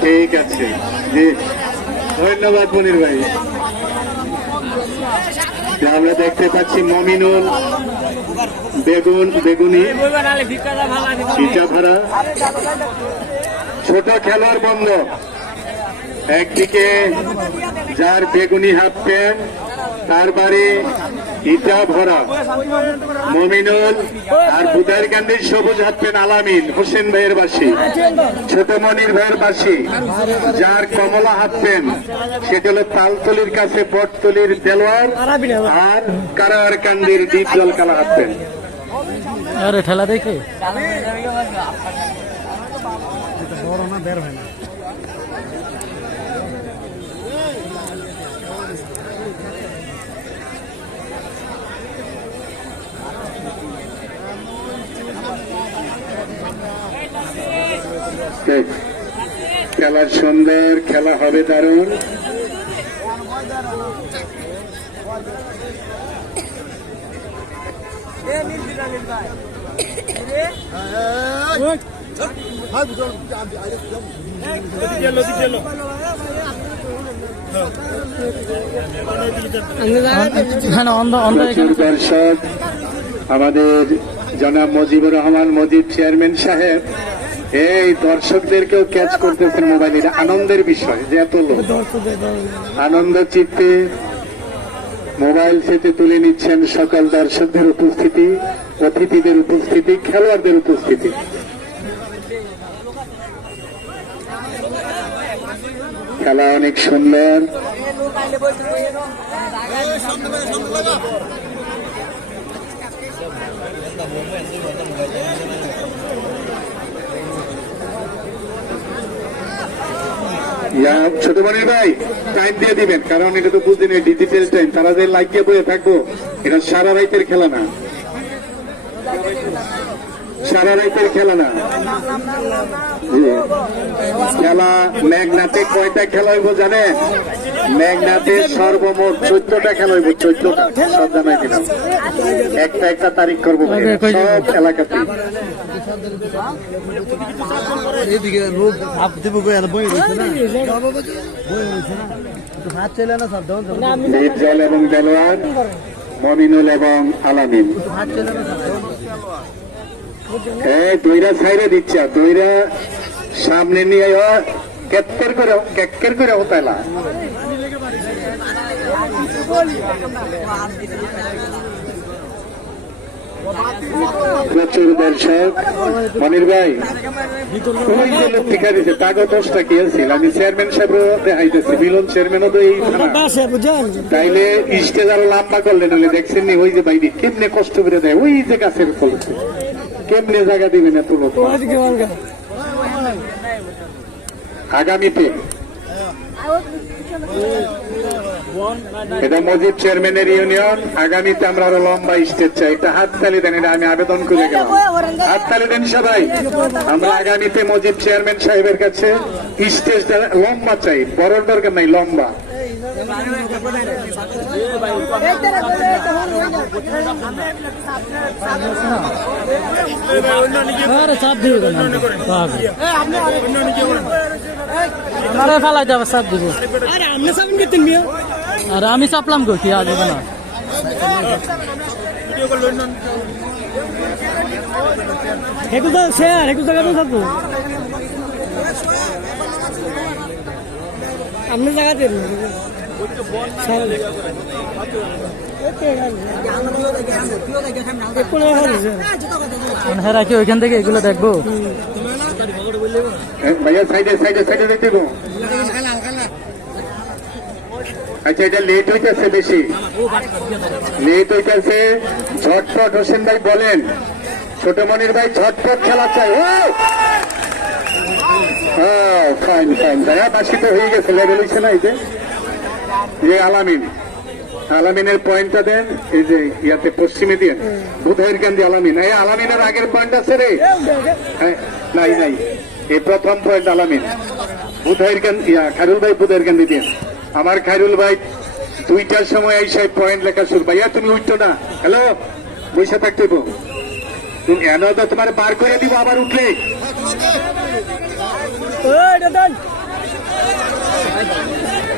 ঠিক আছে। জি। ধন্যবাদ মনির ভাই। আমরা দেখতে পাচ্ছি মমিনুল বেগুন, বেগুনি ইটা ভাড়া ছোট খেলোয়াড় বন্ধ। একদিকে যার বেগুনি হাফ তার বাড়ি ইটা ভরা মমিনুল আর বুধার গান্ধীর সবুজ হাফ প্যান্ট আলামিন, হোসেন ভাইয়ের বাসী। ছোট মনির ভাইয়ের বাসী। যার কমলা হাফ প্যান্ট, সেটা হলো তালতলির কাছে বটতলির দেলোয়ার আর কারার কান্দির দ্বীপ জল কালা হাফ প্যান্ট। আরে ঠেলা দেখে বড় না বের হয় না ঠিক। খেলা সুন্দর খেলা হবে দারুণ এখানে অন্ধ অন্ধ প্রচুর দর্শক আমাদের জনাব মুজিবুর রহমান মুজিব চেয়ারম্যান সাহেব, এই দর্শকদেরকেও ক্যাচ করতেছেন মোবাইল এটা আনন্দের বিষয়, যে এত লোক। আনন্দ চিত্তে মোবাইল সেতে তুলে নিচ্ছেন সকল দর্শকদের উপস্থিতি অতিথিদের উপস্থিতি খেলোয়াড়দের উপস্থিতি। খেলা অনেক সুন্দর। ছোট মনির ভাই টাইম দিয়ে দিবেন, কারণ এটা তো বুঝছেন ডিজিটাল টাইম তারা যে লাগিয়ে বয়ে থাকব, এটা সারা রাইতের খেলা না। সারা রাইতের খেলা না। খেলা মেঘনাতে কয়টা খেলা হইব জানেন? মেঘনাতে সর্বমোট চোদ্দটা খেলা হইব চোদ্দটা। সব জানাই দিলাম। একটা একটা তারিখ করব সব এলাকাতে। এইদিকে লোক হাফ দিব বই বই রয়েছে না। বই রয়েছে না। হাত চলে না সব জল এবং দেলোয়ার মমিনুল এবং আলামিন। এই দইরা ছাইরে দিচ্ছে দইরা সামনে নিয়ে ও কেক্কের করে কেক্কের করে হতাইলা প্রচুর দর্শক মনির ভাই ওই যে লোক টিকা দিছে তাগো দোষটা কি আছিল আমি চেয়ারম্যান সাহেব দেখাইতেছি মিলন চেয়ারম্যানও তো এই তাইলে স্টেজ আরও লম্বা করলেন হলে দেখছেন নি ওই যে বাইরে কেমনে কষ্ট করে দেয় ওই যে গাছের ফলছে কেমনে জায়গা দিবেন এত লোক? আগামীতে। এটা মজিব চেয়ারম্যানের ইউনিয়ন। আগামীতে আমরা আরও লম্বা স্টেজ চাই। এটা হাত তালি দেন, এটা আমি আবেদন করে গেলাম। হাত তালি দেন সবাই। আমরা আগামীতে মজিব চেয়ারম্যান সাহেবের কাছে স্টেজটা লম্বা চাই। বড় দরকার নাই, লম্বা। আরে চাপ দিবে কেন আরে ফালাই যাবে চাপ দিবে আরে আপনি চাপেন কে তিন আরে আমি চাপলাম গো কি আজ না হেকু তো স্যার হেকু জায়গা তো থাকব আপনি জায়গা দেন ওইখান থেকে এগুলো দেখব। আচ্ছা এটা লেট হইতেছে বেশি। লেট হইতেছে, ঝটপট হোসেন ভাই বলেন। ছোট মনির ভাই ঝটপট খেলা চাই। ও! ফাইন ফাইন ভাইয়া বাসি তো হয়ে গেছে লেভেল হয়েছে না এই যে? যে আলামিন আলামিনের পয়েন্টটা দেন এই যে ইয়াতে পশ্চিমে দিয়ে। বুধাইর কান্দি আলামিন। এই আলামিনের আগের পয়েন্ট আছে রে। হ্যাঁ, নাই নাই। এই প্রথম পয়েন্ট আলামিন। বুধাইর কান ইয়া খাইরুল ভাই বুধাইর কান্দি দিয়ে। আমার খাইরুল ভাই দুইটার সময় এই সেই পয়েন্ট লেখা শুরু। ভাইয়া তুমি উঠতো না। হ্যালো বসে থাকতে। তুমি এন তো তোমার বার করে দিব আবার উঠলে? এক